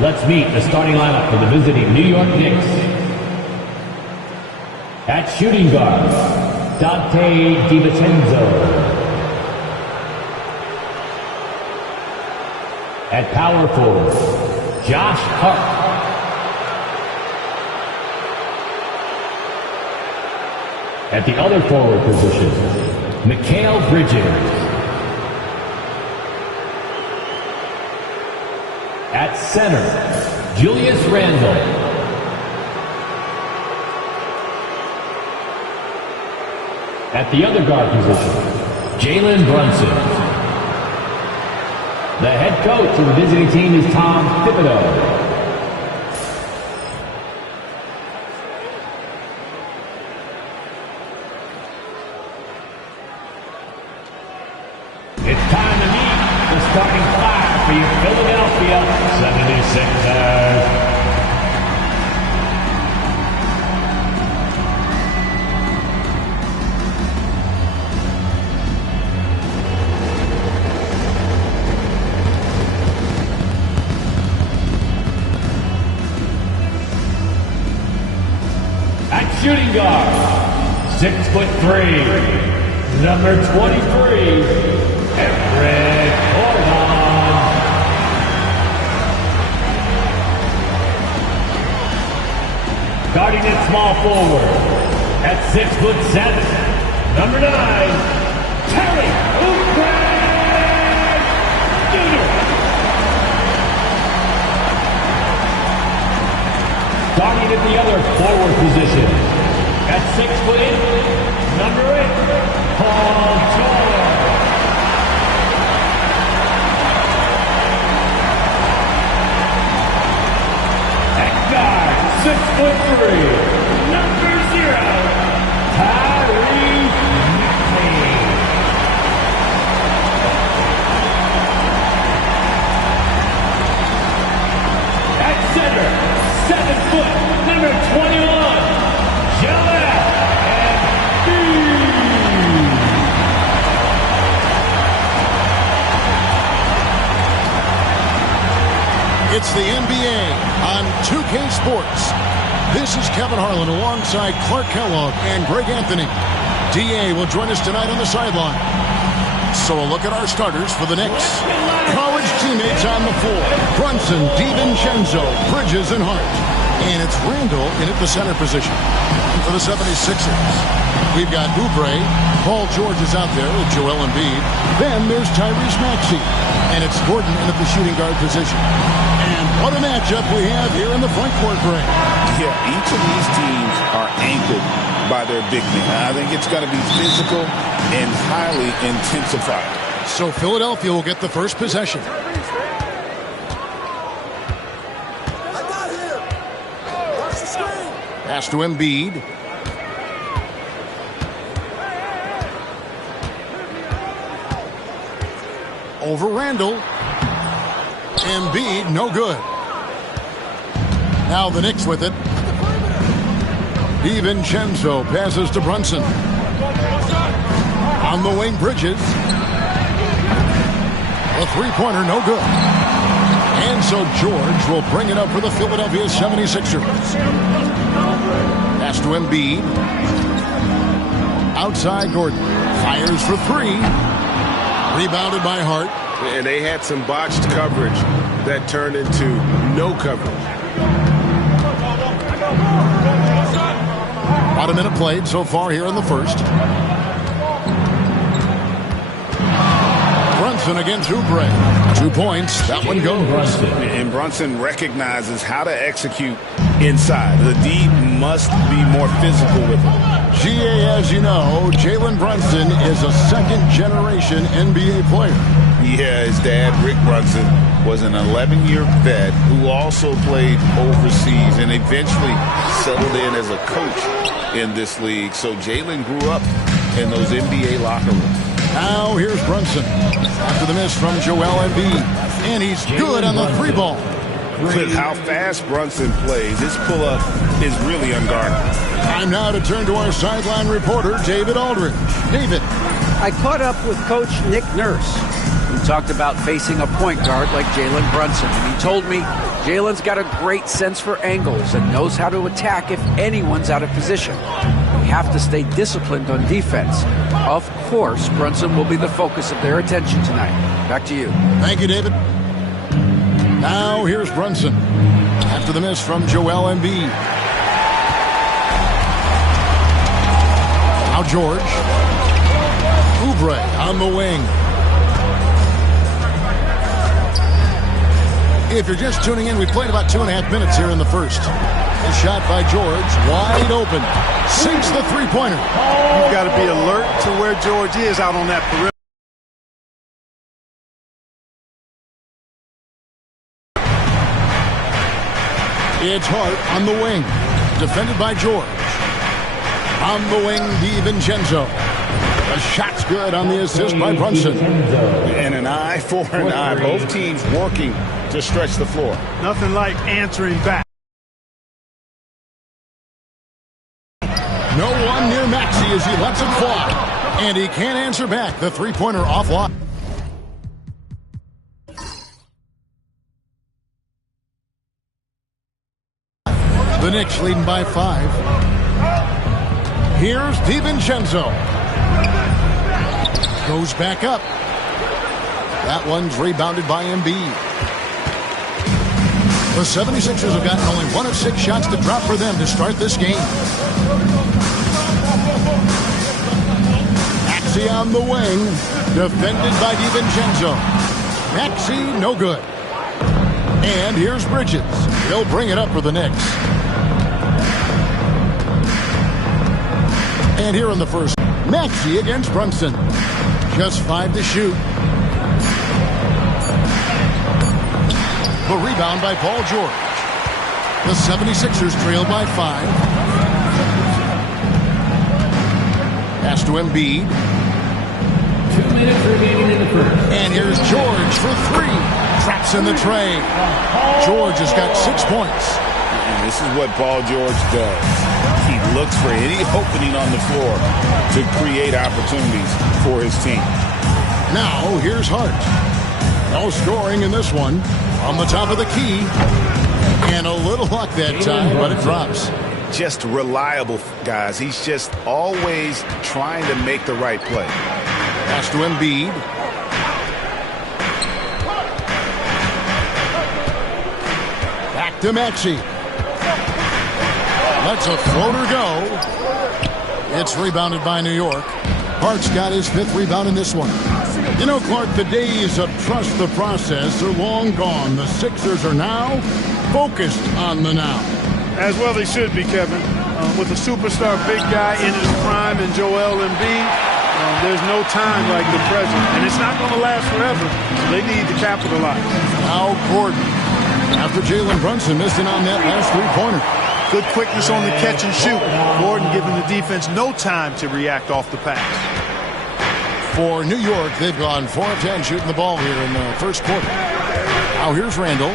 Let's meet the starting lineup for the visiting New York Knicks. At shooting guard, Dante DiVincenzo. At power forward, Josh Hart. At the other forward position, Mikal Bridges. At center, Julius Randle. At the other guard position, Jalen Brunson. The head coach of the visiting team is Tom Thibodeau. It's time to meet the starting five for your Philadelphia 76ers. Shooting guard, 6'3", number 23, Eric Gordon. Guarding at small forward, at 6'7", number 9, Terry Oubre Jr. Guarding at the other forward position, at 6'8", number 8, Paul George. At guard, 6'3", number 0, Tyrese Maxey. At center, 7 foot, number 21, Joel Embiid. It's the NBA on 2K Sports. This is Kevin Harlan alongside Clark Kellogg and Greg Anthony. DA will join us tonight on the sideline. So a look at our starters for the Knicks. College teammates on the floor: Brunson, DiVincenzo, Bridges, and Hart. And it's Randle in at the center position. And for the 76ers, we've got Oubre. Paul George is out there with Joel Embiid. Then there's Tyrese Maxey. And it's Gordon in at the shooting guard position. And what a matchup we have here in the front court, Greg. Yeah, each of these teams are anchored by their big men. I think it's going to be physical and highly intensified. So Philadelphia will get the first possession. Pass to Embiid. Over Randle. Embiid, no good. Now the Knicks with it. DiVincenzo passes to Brunson. On the wing, Bridges. A three-pointer, no good. And so George will bring it up for the Philadelphia 76ers. Pass to Embiid. Outside Gordon. Fires for three. Rebounded by Hart. And they had some botched coverage that turned into no coverage. About a minute played so far here in the first. Brunson against Oubre. 2 points. That one goes. Brunson. And Brunson recognizes how to execute inside. The D must be more physical with him. GA, as you know, Jalen Brunson is a second-generation NBA player. Yeah, his dad, Rick Brunson, was an 11-year vet who also played overseas and eventually settled in as a coach in this league. So Jalen grew up in those NBA locker rooms. Now here's Brunson after the miss from Joel Embiid. And he's good on the three ball. With how fast Brunson plays, his pull-up is really unguarded. Time now to turn to our sideline reporter, David Aldridge. David. I caught up with Coach Nick Nurse. We talked about facing a point guard like Jalen Brunson, and he told me Jalen's got a great sense for angles and knows how to attack if anyone's out of position. We have to stay disciplined on defense. Of course, Brunson will be the focus of their attention tonight. Back to you. Thank you, David. Now here's Brunson after the miss from Joel Embiid. Now George. Oubre on the wing. If you're just tuning in, we played about 2.5 minutes here in the first. The shot by George, wide open. Sinks the three-pointer. You've got to be alert to where George is out on that perimeter. It's Hart on the wing. Defended by George. On the wing, DiVincenzo. The shot's good on the assist by Brunson. And an eye for an eye. Both teams working to stretch the floor. Nothing like answering back. No one near Maxey as he lets it fly. And he can't answer back. The three-pointer offline. The Knicks leading by 5. Here's DiVincenzo. Goes back up. That one's rebounded by Embiid. The 76ers have gotten only 1 of 6 shots to drop for them to start this game. Maxey on the wing. Defended by DiVincenzo. Maxey, no good. And here's Bridges. He'll bring it up for the Knicks. And here in the first, Maxey against Brunson. Just 5 to shoot. The rebound by Paul George. The 76ers trail by 5. Pass to Embiid. 2 minutes remaining in the first. And here's George for 3. Traps in the tray. George has got 6 points. And this is what Paul George does. He looks for any opening on the floor to create opportunities for his team. Now, here's Hart. No scoring in this one. On the top of the key. And a little luck that time, but it drops. Just reliable, guys. He's just always trying to make the right play. Pass to Embiid. Back to Maxey. Lets a floater go. It's rebounded by New York. Hart's got his 5th rebound in this one. You know, Clark, the days of trust the process are long gone. The Sixers are now focused on the now. As well they should be, Kevin. With a superstar big guy in his prime and Joel Embiid, there's no time like the present. And it's not going to last forever. So they need to capitalize. Now Gordon. After Jalen Brunson missing on that last three-pointer. Good quickness on the catch and shoot. Gordon giving the defense no time to react off the pass. For New York, they've gone 4 of 10 shooting the ball here in the first quarter. Now here's Randall.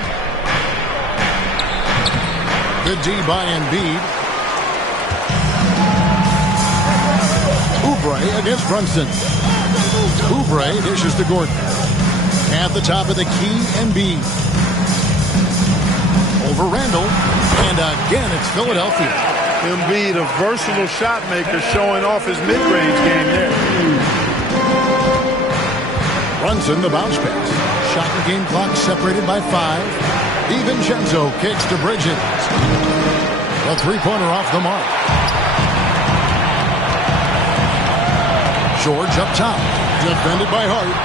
Good D by Embiid. Oubre against Brunson. Oubre dishes to Gordon. At the top of the key, Embiid. Over Randall. And again, it's Philadelphia. Embiid, a versatile shot maker, showing off his mid-range game there. Brunson, the bounce pass. Shot and game clock separated by 5. DiVincenzo kicks to Bridges. A three-pointer off the mark. George up top. Defended by Hart.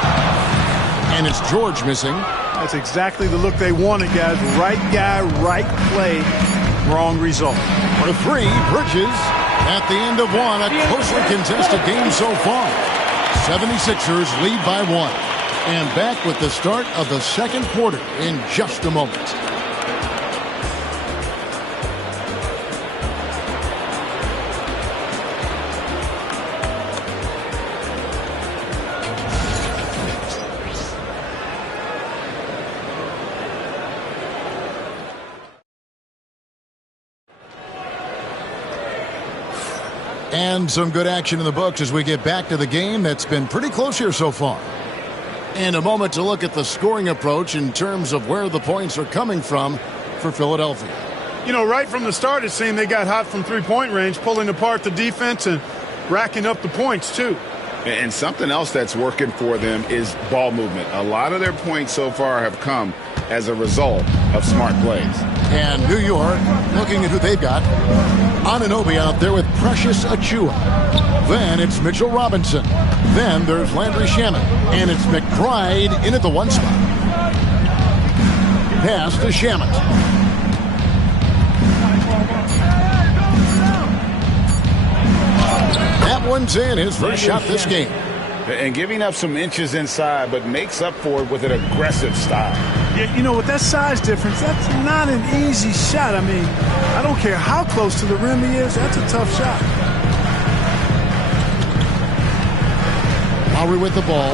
And it's George missing. That's exactly the look they wanted, guys. Right guy, right play, wrong result. For 3, Bridges. At the end of 1, a closely contested game so far. 76ers lead by 1. And back with the start of the second quarter in just a moment. And some good action in the books as we get back to the game that's been pretty close here so far. And a moment to look at the scoring approach in terms of where the points are coming from for Philadelphia. You know, right from the start, it seemed they got hot from three-point range, pulling apart the defense and racking up the points, too. And something else that's working for them is ball movement. A lot of their points so far have come as a result of smart plays. And New York, looking at who they've got, Anunoby out there with Precious Achua. Then it's Mitchell Robinson. Then there's Landry Shaman. And it's McBride in at the 1 spot. Pass to Shaman. That one's in, his first shot this game. And giving up some inches inside, but makes up for it with an aggressive style. You know, with that size difference, that's not an easy shot. I mean, I don't care how close to the rim he is, that's a tough shot. Lowry with the ball.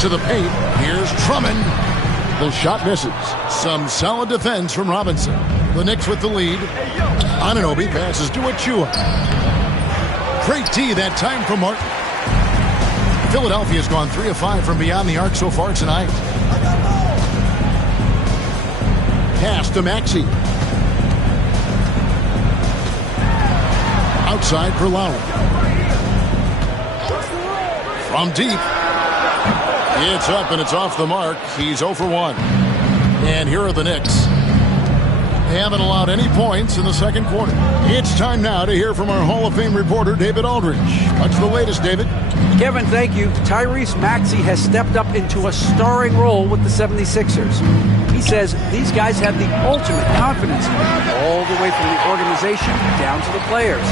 To the paint. Here's Drummond. The shot misses. Some solid defense from Robinson. The Knicks with the lead. Anunoby passes to Achua. Great D that time from Martin. Philadelphia's gone 3 of 5 from beyond the arc so far tonight. Pass to Maxey. Outside for Lowry. From deep. It's up and it's off the mark. He's 0 for 1. And here are the Knicks. They haven't allowed any points in the second quarter. It's time now to hear from our Hall of Fame reporter, David Aldridge. What's the latest, David? Kevin, thank you. Tyrese Maxey has stepped up into a starring role with the 76ers. He says these guys have the ultimate confidence in him, all the way from the organization down to the players.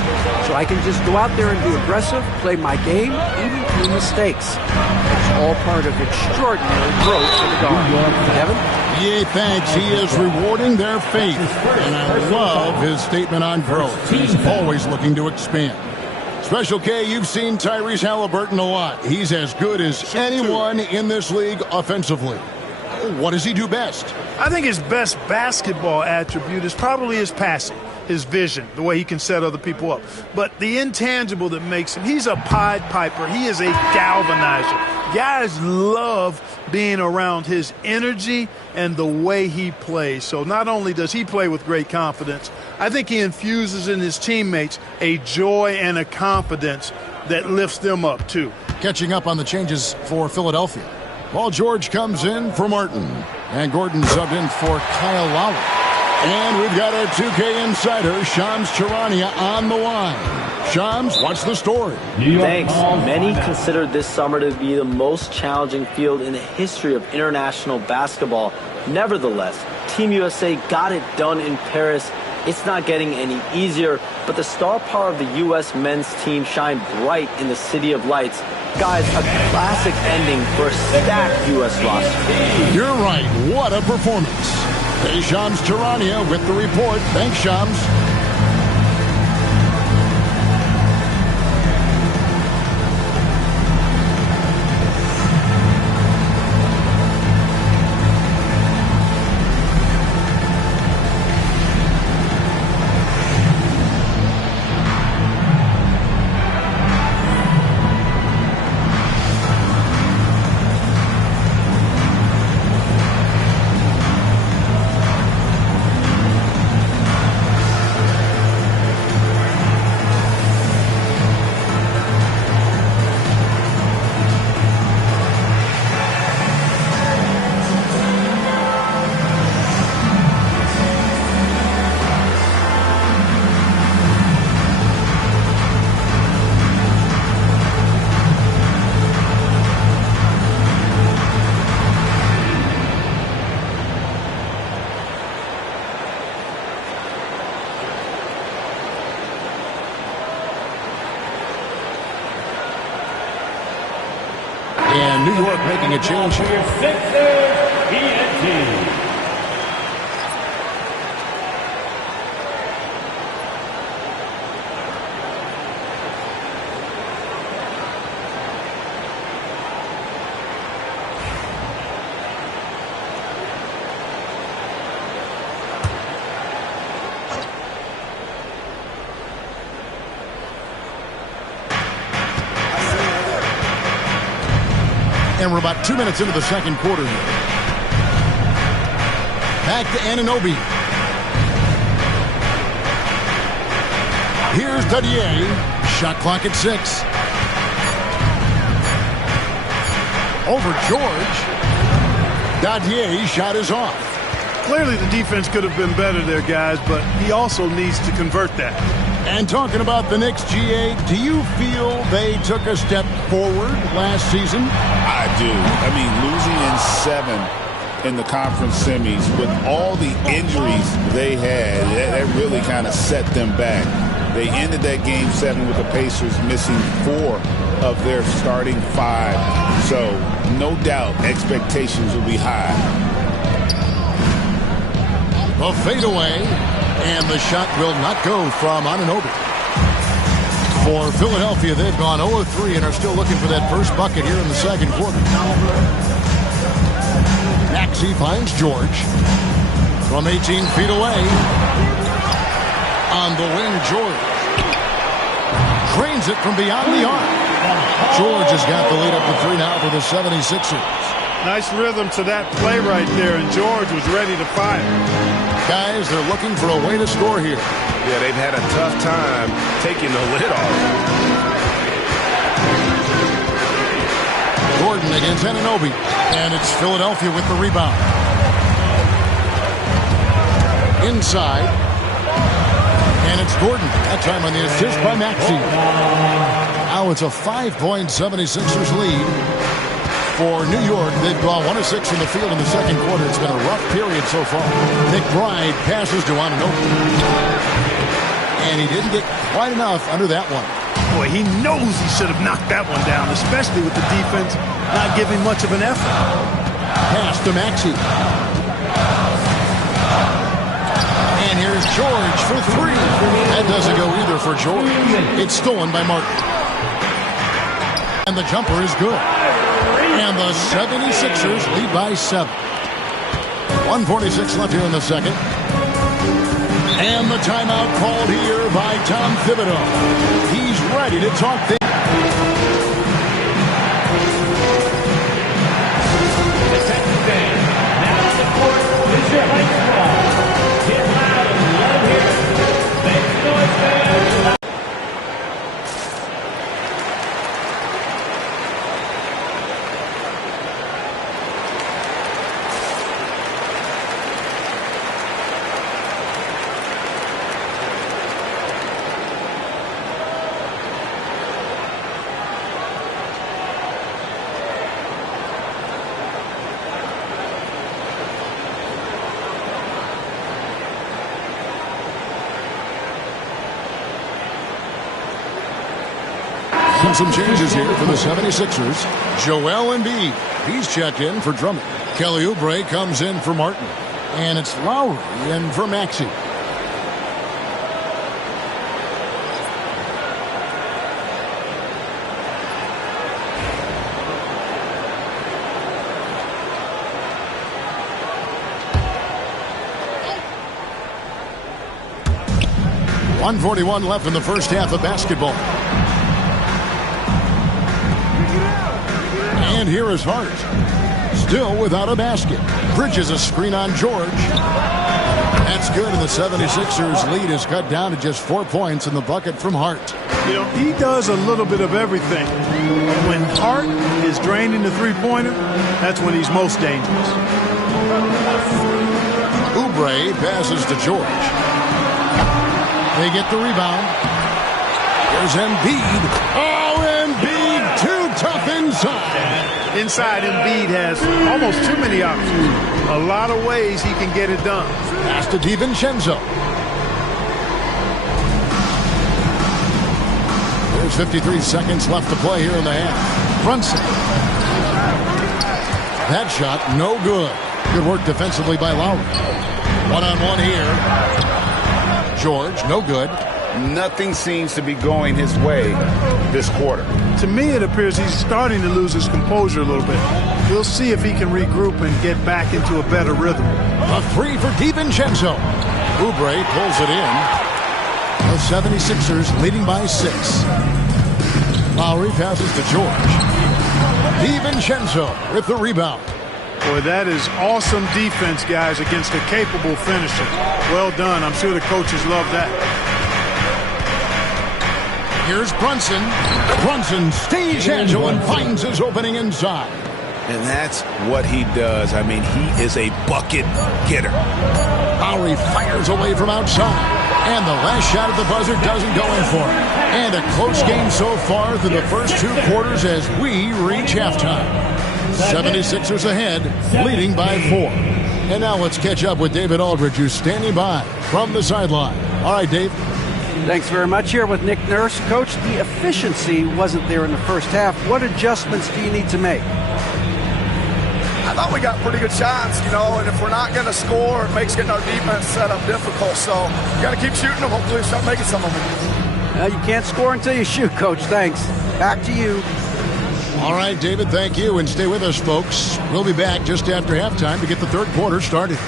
So I can just go out there and be aggressive, play my game, even through mistakes. It's all part of extraordinary growth for the guard. Kevin? Yeah, thanks. He is rewarding their faith. And I love his statement on growth. He's always looking to expand. Special K, you've seen Tyrese Halliburton a lot. He's as good as anyone in this league offensively. What does he do best? I think his best basketball attribute is probably his passing, his vision, the way he can set other people up. But the intangible that makes him, he's a Pied Piper. He is a galvanizer. Guys love being around his energy and the way he plays. So not only does he play with great confidence, I think he infuses in his teammates a joy and a confidence that lifts them up too. Catching up on the changes for Philadelphia. Paul George comes in for Martin. And Gordon subbed in for Kyle Lowry. And we've got our 2K insider, Shams Charania, on the line. Shams, what's the story? Thanks. Many consider this summer to be the most challenging field in the history of international basketball. Nevertheless, Team USA got it done in Paris. It's not getting any easier, but the star power of the U.S. men's team shined bright in the City of Lights. Guys, a classic ending for a stacked U.S. roster. You're right. What a performance. Hey, Shams Charania with the report. Thanks, Shams. And New York making a change here. Sixers, ENT. And we're about 2 minutes into the second quarter here. Back to Anunoby. Here's Dadier. Shot clock at 6. Over George. Dadier's shot is off. Clearly the defense could have been better there, guys, but he also needs to convert that. And talking about the Knicks, GA, do you feel they took a step forward last season? I do. I mean, losing in 7 in the conference semis with all the injuries they had, that really kind of set them back. They ended that game 7 with the Pacers missing 4 of their starting 5. So, no doubt, expectations will be high. A fadeaway, and the shot will not go from Anunoby. For Philadelphia, they've gone 0-3 and are still looking for that first bucket here in the second quarter. Maxey finds George from 18 feet away. On the wing, George cranes it from beyond the arc. George has got the lead up to 3 now for the 76ers. Nice rhythm to that play right there, and George was ready to fire. Guys, they're looking for a way to score here. Yeah, they've had a tough time taking the lid off. Gordon against Anunoby, and it's Philadelphia with the rebound. Inside, and it's Gordon. That time on the assist by Maxey. Now it's a 5-point 76ers lead. For New York, they've gone 1 of 6 from the field in the second quarter. It's been a rough period so far. McBride passes to Anunoby. And he didn't get quite enough under that one. Boy, he knows he should have knocked that one down, especially with the defense not giving much of an effort. Pass to Maxey. And here's George for 3. That doesn't go either for George. It's stolen by Martin. And the jumper is good. And the 76ers lead by 7. 1:46 left here in the second. And the timeout called here by Tom Thibodeau. He's ready to talk things. The second thing. Now on the court is your high squad. Get loud and let them hear it. Make noise, fans. Some changes here for the 76ers. Joel Embiid, he's checked in for Drummond. Kelly Oubre comes in for Martin. And it's Lowry in for Maxey. .141 left in the first half of basketball. And here is Hart. Still without a basket. Bridges a screen on George. That's good, and the 76ers lead is cut down to just 4 points in the bucket from Hart. You know, he does a little bit of everything. When Hart is draining the three-pointer, that's when he's most dangerous. Oubre passes to George. They get the rebound. Here's Embiid. Oh, Embiid, too tough inside. Inside, Embiid has almost too many options. A lot of ways he can get it done. Pass to DiVincenzo. There's 53 seconds left to play here in the half. Brunson. That shot, no good. Good work defensively by Lowry. One-on-one here. George, no good. Nothing seems to be going his way this quarter. To me, it appears he's starting to lose his composure a little bit. We'll see if he can regroup and get back into a better rhythm. A three for DiVincenzo. Oubre pulls it in. The 76ers leading by 6. Lowry passes to George. DiVincenzo with the rebound. Boy, that is awesome defense, guys, against a capable finisher. Well done. I'm sure the coaches love that. Here's Brunson. Brunson stays agile and finds his opening inside. And that's what he does. I mean, he is a bucket getter. Lowry fires away from outside. And the last shot at the buzzer doesn't go in for it. And a close game so far through the first 2 quarters as we reach halftime. 76ers ahead, leading by 4. And now let's catch up with David Aldridge, who's standing by from the sideline. All right, Dave. Thanks very much. Here with Nick Nurse. Coach, the efficiency wasn't there in the first half. What adjustments do you need to make? I thought we got pretty good shots, and if we're not going to score, it makes getting our defense set up difficult. So you got to keep shooting them. Hopefully start making some of them. You can't score until you shoot, Coach. Thanks. Back to you. All right, David, thank you. And stay with us, folks. We'll be back just after halftime to get the third quarter started.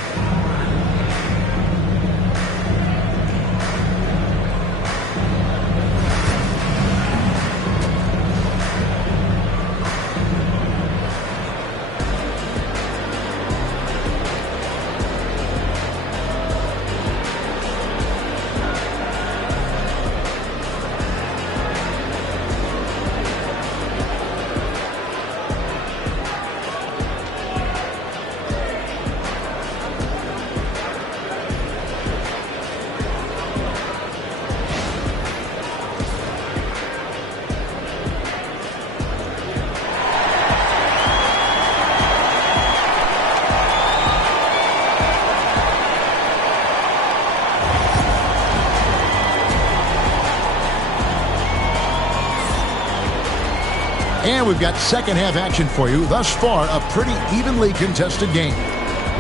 And we've got second half action for you. Thus far, a pretty evenly contested game.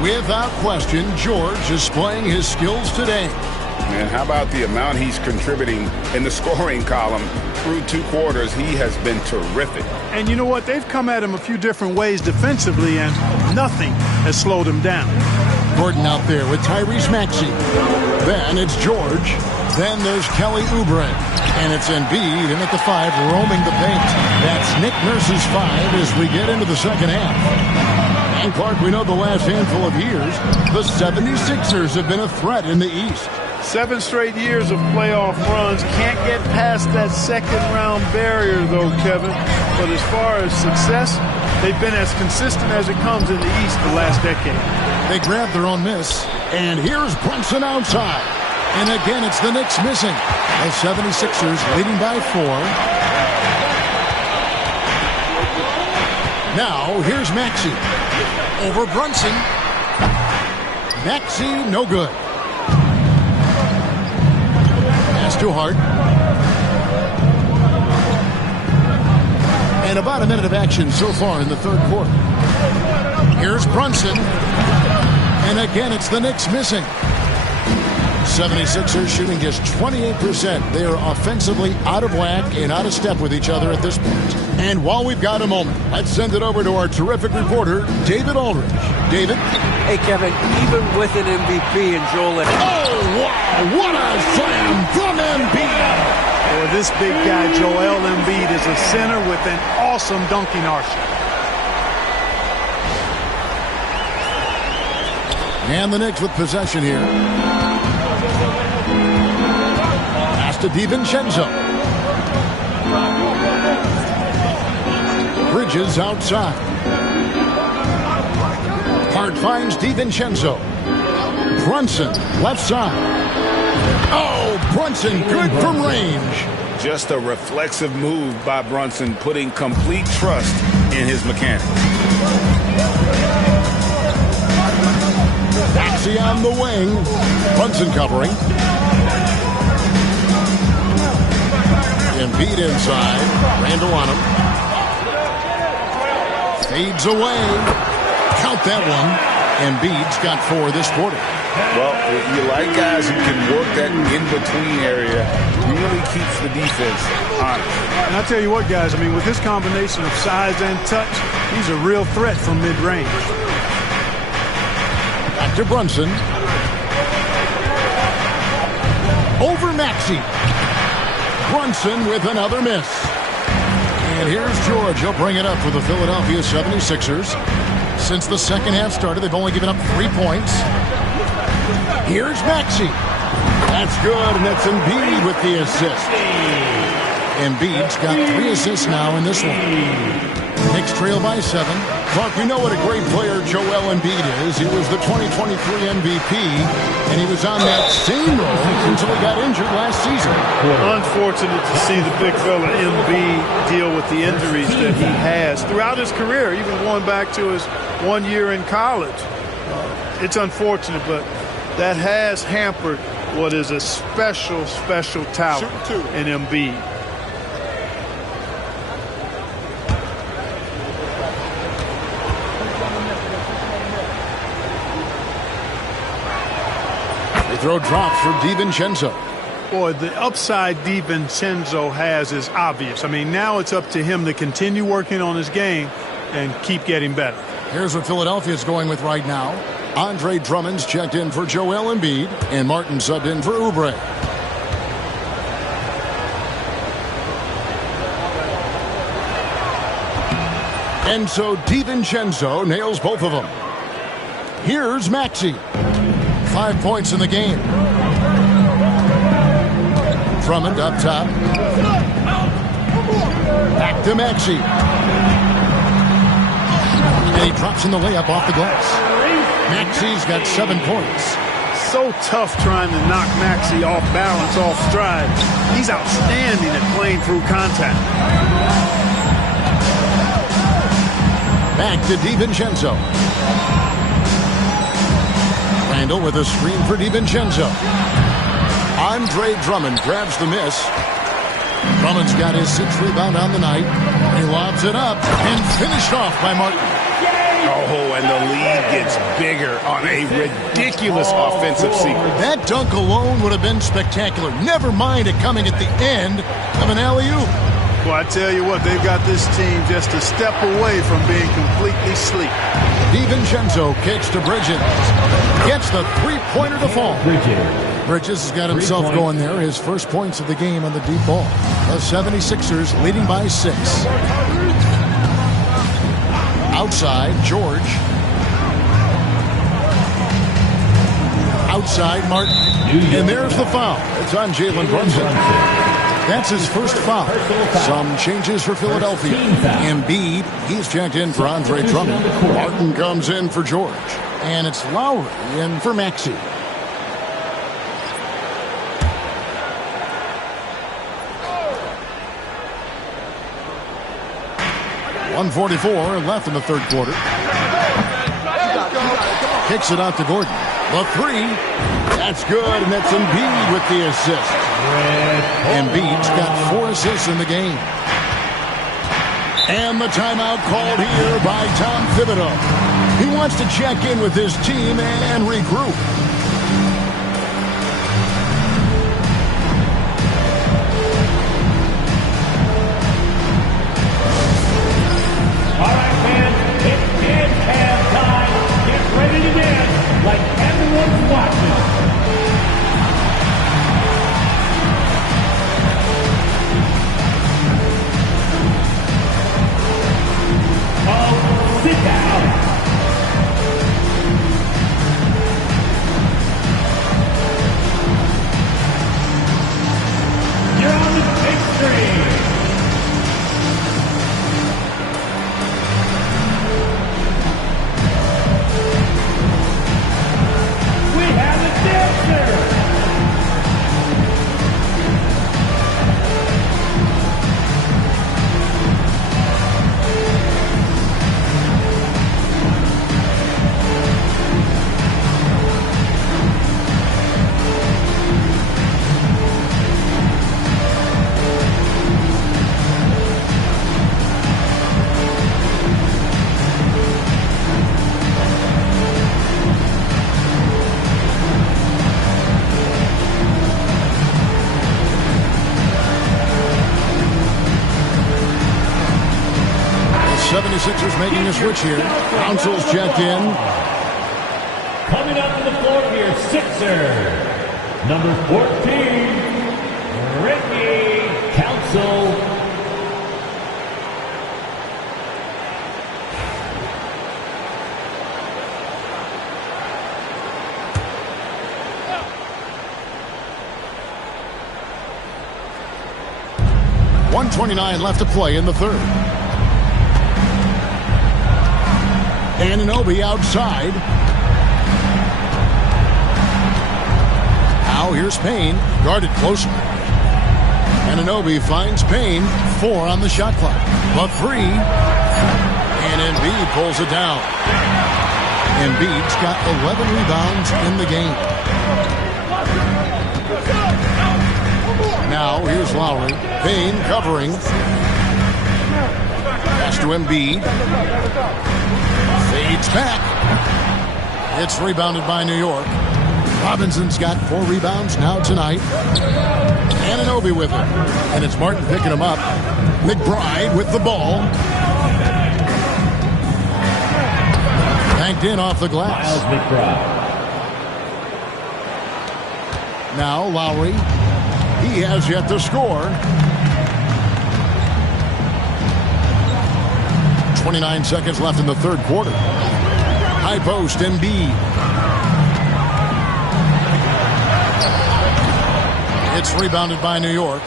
Without question, George is displaying his skills today. And how about the amount he's contributing in the scoring column through 2 quarters? He has been terrific. And you know what? They've come at him a few different ways defensively, and nothing has slowed him down. Gordon out there with Tyrese Maxey. Then it's George. Then there's Kelly Oubre. And it's Embiid in at the 5, roaming the paint. That's Nick Nurse's 5 as we get into the second half. And Clark, we know the last handful of years, the 76ers have been a threat in the East. 7 straight years of playoff runs. Can't get past that second-round barrier, though, Kevin. But as far as success, they've been as consistent as it comes in the East the last decade. They grabbed their own miss. And here's Brunson outside. And again, it's the Knicks missing. The 76ers leading by 4. Now, here's Maxey. Over Brunson. Maxey, no good. Pass too hard. And about a minute of action so far in the third quarter. Here's Brunson. And again, it's the Knicks missing. 76ers shooting just 28%. They are offensively out of whack and out of step with each other at this point. And while we've got a moment, let's send it over to our terrific reporter, David Aldridge. David? Hey, Kevin, even with an MVP and Joel Embiid. Oh, wow! What a slam from Embiid! Boy, this big guy, Joel Embiid, is a center with an awesome dunking arsenal. And the Knicks with possession here. Pass to DiVincenzo. Bridges outside. Hart finds DiVincenzo. Brunson, left side. Oh, Brunson, good from range. Just a reflexive move by Brunson, putting complete trust in his mechanics. Maxey on the wing. Brunson covering. Embiid inside. Randall on him. Fades away. Count that one. Embiid's got 4 this quarter. Well, you like guys who can work that in-between area. Really keeps the defense honest. And I tell you what, guys, I mean, with this combination of size and touch, he's a real threat from mid-range. Back to Brunson. Over Maxey. Brunson with another miss. And here's George. He'll bring it up for the Philadelphia 76ers. Since the second half started, they've only given up 3 points. Here's Maxey. That's good, and that's Embiid with the assist. Embiid's got 3 assists now in this one. Knicks trail by 7. Clark, you know what a great player Joel Embiid is. He was the 2023 MVP, and he was on that same role until he got injured last season. Unfortunate to see the big fella Embiid deal with the injuries that he has throughout his career, even going back to his 1 year in college. It's unfortunate, but that has hampered what is a special, special talent in Embiid. Throw drops for DiVincenzo. Boy, the upside DiVincenzo has is obvious. I mean, now it's up to him to continue working on his game and keep getting better. Here's what Philadelphia's going with right now. Andre Drummond's checked in for Joel Embiid, and Martin subbed in for Oubre. And so DiVincenzo nails both of them. Here's Maxey. 5 points in the game. Drummond up top. Back to Maxey. And he drops in the layup off the glass. Maxey's got 7 points. So tough trying to knock Maxey off balance, off stride. He's outstanding at playing through contact. Back to DiVincenzo. Randall with a screen for DiVincenzo. Andre Drummond grabs the miss. Drummond's got his 6th rebound on the night. He lobs it up and finished off by Martin. Oh, and the lead gets bigger on a ridiculous offensive sequence. That dunk alone would have been spectacular. Never mind it coming at the end of an alley-oop. Well, I tell you what, they've got this team just a step away from being completely asleep. DiVincenzo kicks to Bridges. Gets the three-pointer to fall. Bridges has got himself going there. His first points of the game on the deep ball. The 76ers leading by 6. Outside, George. Outside, Martin. And there's the foul. It's on Jalen Brunson. That's his first foul. Some changes for Philadelphia. Embiid, he's checked in for Andre Drummond. Martin comes in for George. And it's Lowry in for Maxey. .144 left in the third quarter. Kicks it out to Gordon. The 3. That's good, and that's Embiid with the assist. Embiid's got 4 assists in the game. And the timeout called here by Tom Thibodeau. He wants to check in with his team and regroup. All right, fans, it's dance cam time. Get ready to dance like everyone's watching. Oh, sit down. You're on the big screen. We have a dancer. The 76ers making a switch here. Council's checked in. Coming up to the floor here, Sixer. Number 14, Ricky Council. 1:29 left to play in the third. Anunoby outside. Now here's Payne, guarded closer. Anunoby finds Payne, 4 on the shot clock. The 3, and Embiid pulls it down. Embiid's got 11 rebounds in the game. Now here's Lowry. Payne covering. Pass to Embiid. Fades back. It's rebounded by New York. Robinson's got 4 rebounds now tonight. Anunoby with it. And it's Martin picking him up. McBride with the ball. Banked in off the glass. Miles McBride. Now Lowry. He has yet to score. 29 seconds left in the third quarter. High post, Embiid. It's rebounded by New York.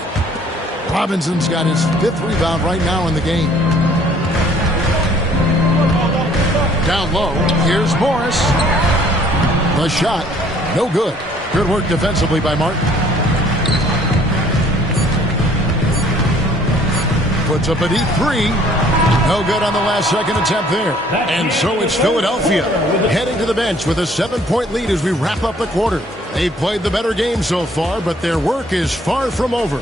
Robinson's got his 5th rebound right now in the game. Down low, here's Morris. The shot, no good. Good work defensively by Martin. Puts up a deep 3. No good on the last second attempt there. And so it's Philadelphia heading to the bench with a 7-point lead as we wrap up the quarter. They've played the better game so far, but their work is far from over.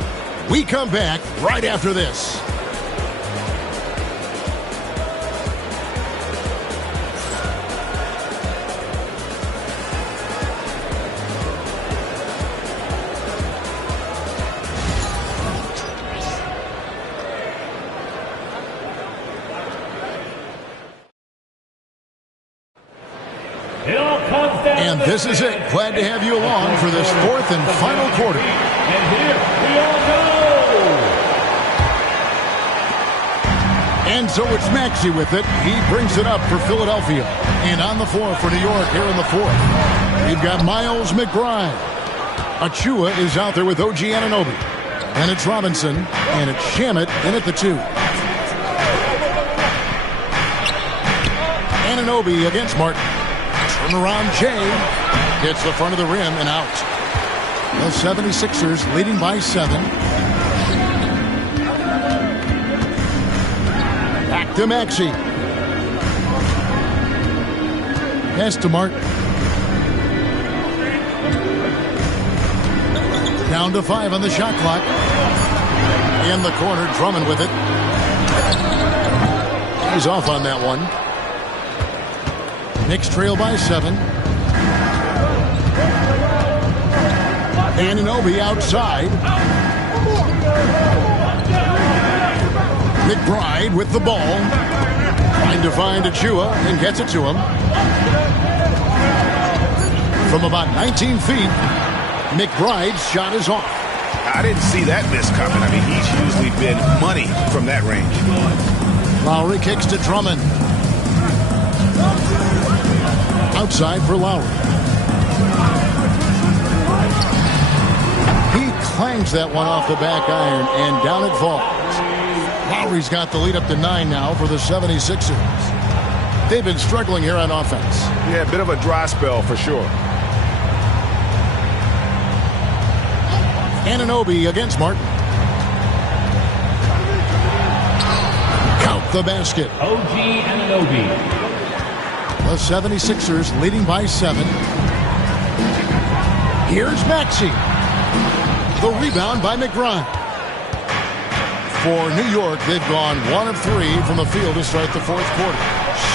We come back right after this. And this is it. Glad to have you along for this 4th and final quarter. And here we all go. And so it's Maxey with it. He brings it up for Philadelphia. And on the floor for New York here in the 4th. We've got Miles McBride. Achua is out there with OG Anunoby. And it's Robinson. And it's Shamet in at the 2. Anunoby against Martin. Turnaround Jay hits the front of the rim and out. The 76ers leading by 7. Back to Maxey. Pass to Martin. Down to 5 on the shot clock. In the corner, Drummond with it. He's off on that one. Knicks trail by 7. Anunoby outside. McBride with the ball. Trying to find Achua and gets it to him. From about 19 feet, McBride's shot is off. I didn't see that miss coming. I mean, he's usually been money from that range. Lowry kicks to Drummond. Outside for Lowry. He clangs that one off the back iron, and down it falls. Lowry's got the lead up to 9 now for the 76ers. They've been struggling here on offense. Yeah, a bit of a dry spell for sure. Anunoby against Martin. Count the basket. OG Anunoby. The 76ers leading by 7. Here's Maxey. The rebound by McBride. For New York, they've gone 1 of 3 from the field to start the 4th quarter.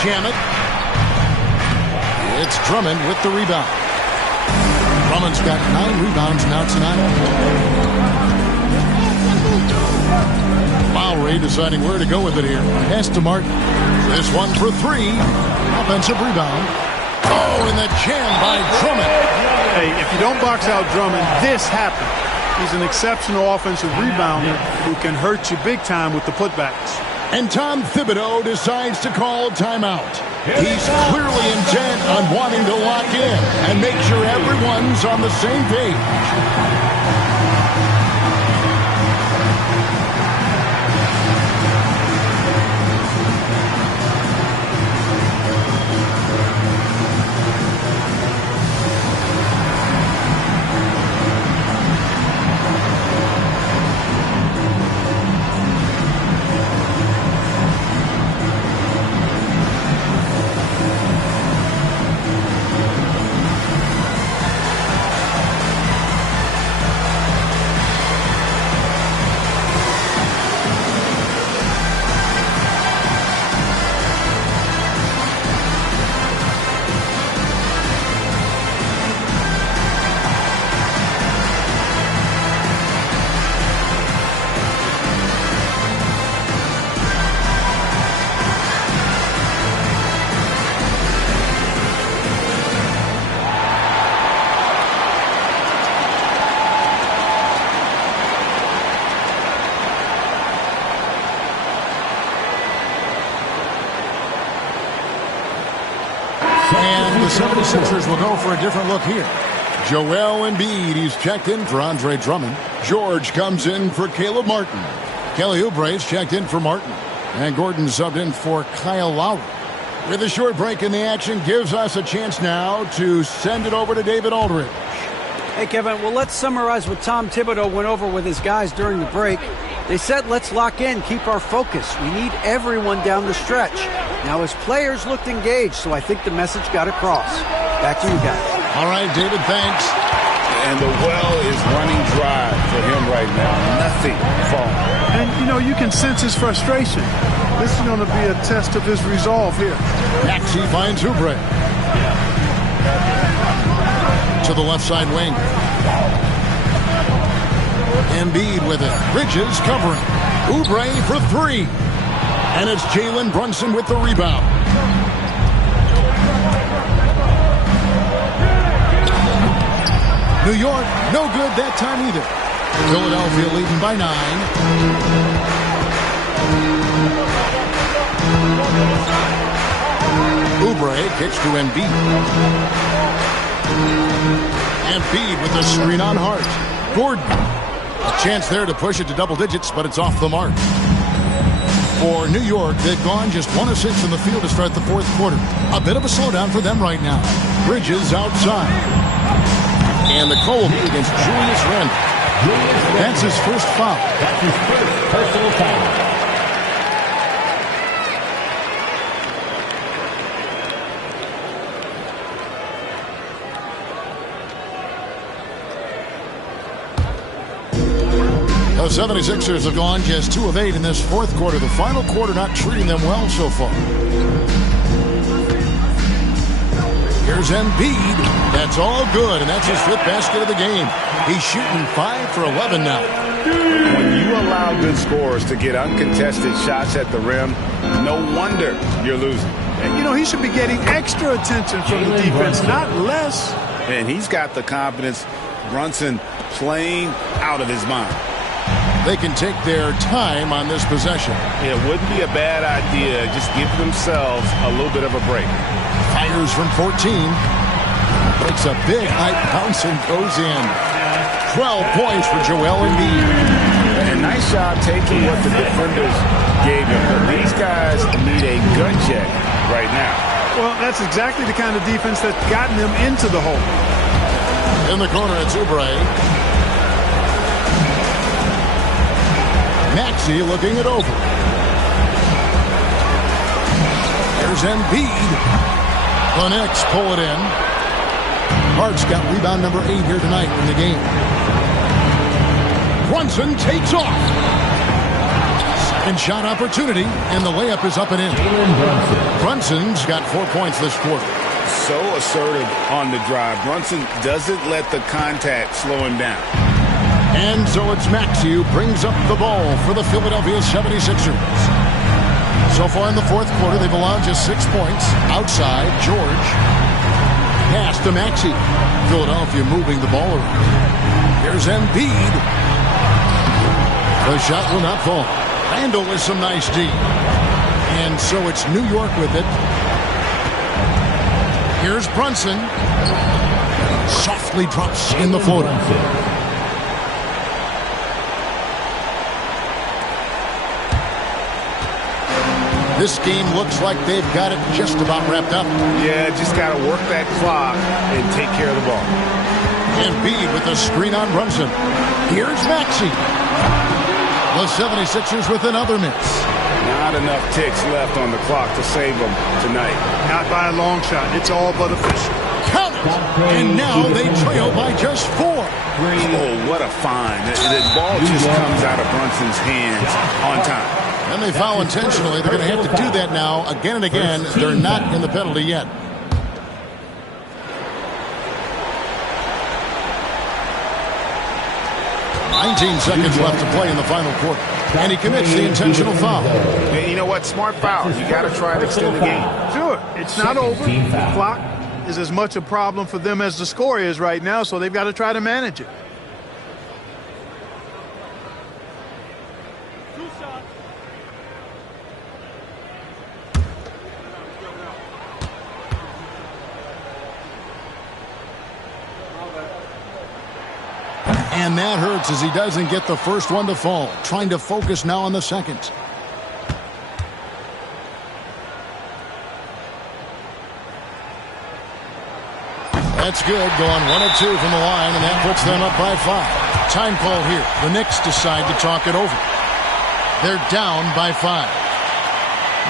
Shamet. It's Drummond with the rebound. Drummond's got 9 rebounds now tonight. Lowry deciding where to go with it here. Pass to Martin. This one for 3. Offensive rebound. Oh, and the jam by Drummond. Hey, if you don't box out Drummond, this happened. He's an exceptional offensive rebounder who can hurt you big time with the putbacks. And Tom Thibodeau decides to call timeout. He's clearly intent on wanting to lock in and make sure everyone's on the same page. And the 76ers will go for a different look here. Joel Embiid, he's checked in for Andre Drummond. George comes in for Caleb Martin. Kelly Oubre's checked in for Martin. And Gordon subbed in for Kyle Lowry. With a short break in the action, gives us a chance now to send it over to David Aldridge. Hey, Kevin, well, let's summarize what Tom Thibodeau went over with his guys during the break. They said, let's lock in, keep our focus. We need everyone down the stretch. Now, his players looked engaged, so I think the message got across. Back to you guys. All right, David, thanks. And the well is running dry for him right now. Nothing falling. And, you know, you can sense his frustration. This is going to be a test of his resolve here. Maxey finds Oubre. To the left side wing. Embiid with it. Bridges covering. Oubre for three. And it's Jalen Brunson with the rebound. New York, no good that time either. Philadelphia leading by 9. Oubre kicks to Embiid. Embiid with the screen on Hart. Gordon. A chance there to push it to double digits, but it's off the mark. For New York, they've gone just 1 of 6 in the field to start the fourth quarter. A bit of a slowdown for them right now. Bridges outside. And the call will be against Julius Randle. That's his first foul. That's his first personal foul. The 76ers have gone just 2 of 8 in this fourth quarter. The final quarter not treating them well so far. Here's Embiid. That's all good, and that's his 5th basket of the game. He's shooting 5 for 11 now. When you allow good scorers to get uncontested shots at the rim, no wonder you're losing. And, you know, he should be getting extra attention from the defense, not less. And he's got the confidence. Brunson playing out of his mind. They can take their time on this possession. It wouldn't be a bad idea. Just give themselves a little bit of a break. Fires from 14. Takes a big high bounce and goes in. 12 points for Joel Embiid. And nice job taking what the defenders gave him. But these guys need a gut check right now. Well, that's exactly the kind of defense that's gotten them into the hole. In the corner, it's Oubre. Maxey looking it over. There's Embiid. The Knicks pull it in. Hart's got rebound number 8 here tonight in the game. Brunson takes off. Second shot opportunity, and the layup is up and in. Brunson's got 4 points this quarter. So assertive on the drive. Brunson doesn't let the contact slow him down. And so it's Maxey who brings up the ball for the Philadelphia 76ers. So far in the fourth quarter, they've allowed just 6 points. Outside, George. Pass to Maxey. Philadelphia moving the ball around. Here's Embiid. The shot will not fall. Randle with some nice D. And so it's New York with it. Here's Brunson. Softly drops in the floater. This game looks like they've got it just about wrapped up. Yeah, just got to work that clock and take care of the ball. Embiid with the screen on Brunson. Here's Maxey. The 76ers with another miss. Not enough ticks left on the clock to save them tonight. Not by a long shot. It's all but official. Count it! And now they trail by just 4. Oh, what a find. The ball just comes out of Brunson's hands on time. And they foul intentionally. They're going to have to do that now again and again. They're not in the penalty yet. "19 seconds left to play in the final quarter. And he commits the intentional foul. And you know what? Smart foul. You got to try and extend the game. Sure, it's not over. The clock is as much a problem for them as the score is right now, so they've got to try to manage it. And that hurts as he doesn't get the first one to fall. Trying to focus now on the second. That's good. Going 1 of 2 from the line, and that puts them up by 5. Time call here. The Knicks decide to talk it over. They're down by 5.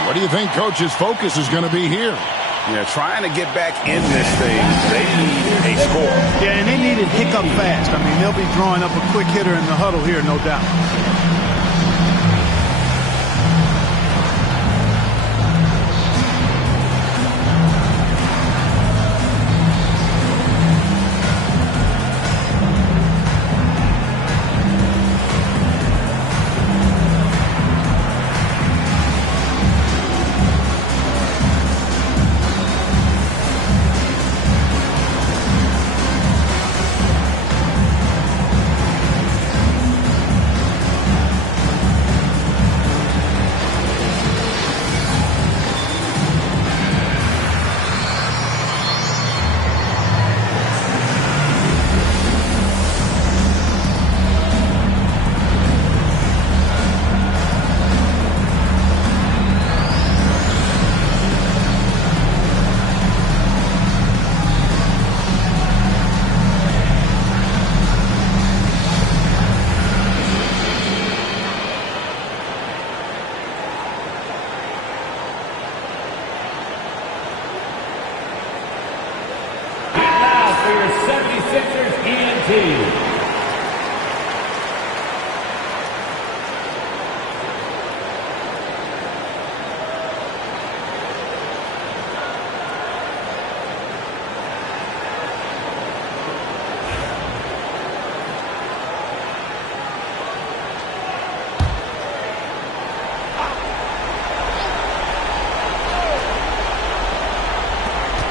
What do you think Coach's focus is going to be here? Yeah, trying to get back in this thing, they need a score. Yeah, and they need it hiccup fast. I mean, they'll be drawing up a quick hitter in the huddle here, no doubt.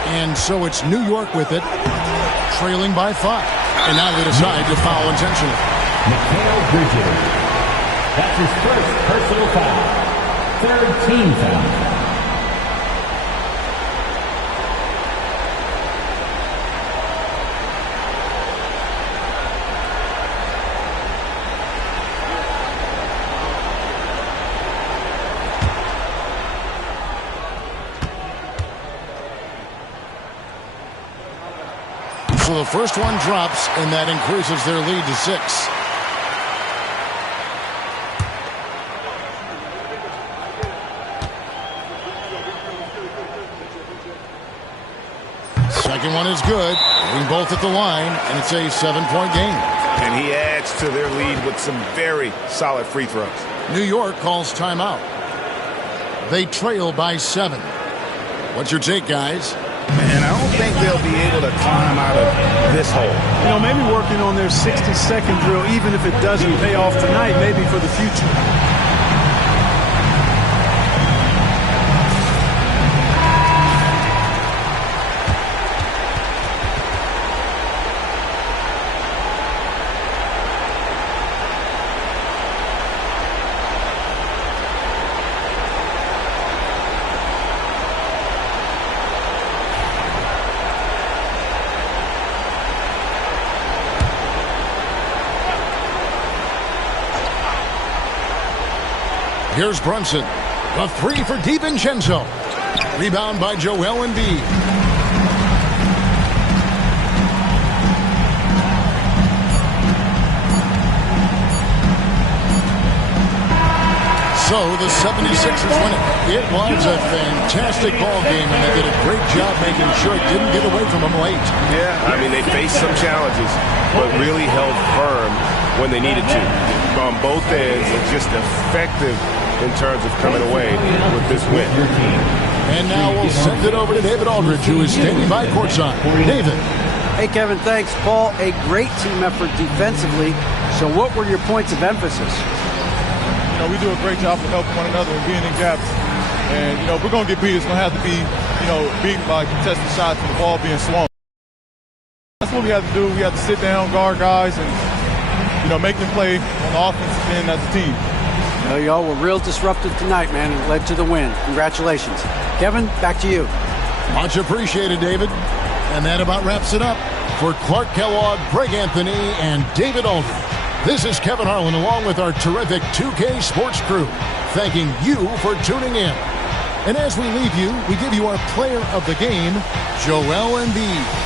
And so it's New York with it, trailing by 5. And now they decide to foul intentionally. Mikal Bridges. That's his first personal foul. Third team foul. So the first one drops, and that increases their lead to 6. Second one is good. Hitting both at the line, and it's a 7-point game. And he adds to their lead with some very solid free throws. New York calls timeout. They trail by 7. What's your take, guys? And I don't think they'll be able to climb out of this hole. You know, maybe working on their 60-second drill, even if it doesn't pay off tonight, maybe for the future. Here's Brunson. A 3 for DiVincenzo. Rebound by Joel Embiid. So the 76ers win it. It was a fantastic ball game, and they did a great job making sure it didn't get away from them late. Yeah, I mean, they faced some challenges, but really held firm when they needed to. On both ends, and just effective in terms of coming away with this win. And now we'll send it over to David Aldridge, who is standing by courtside. David. Hey, Kevin, thanks. Paul, a great team effort defensively. So what were your points of emphasis? You know, we do a great job of helping one another and being in gaps. And, you know, if we're going to get beat, it's going to have to be, you know, beaten by contested shots and the ball being swung. That's what we have to do. We have to sit down, guard guys, and, you know, make them play on the offensive end as a team. Well, y'all were real disruptive tonight, man, and led to the win. Congratulations. Kevin, back to you. Much appreciated, David. And that about wraps it up. For Clark Kellogg, Greg Anthony, and David Aldridge, this is Kevin Harlan along with our terrific 2K Sports crew, thanking you for tuning in. And as we leave you, we give you our player of the game, Joel Embiid.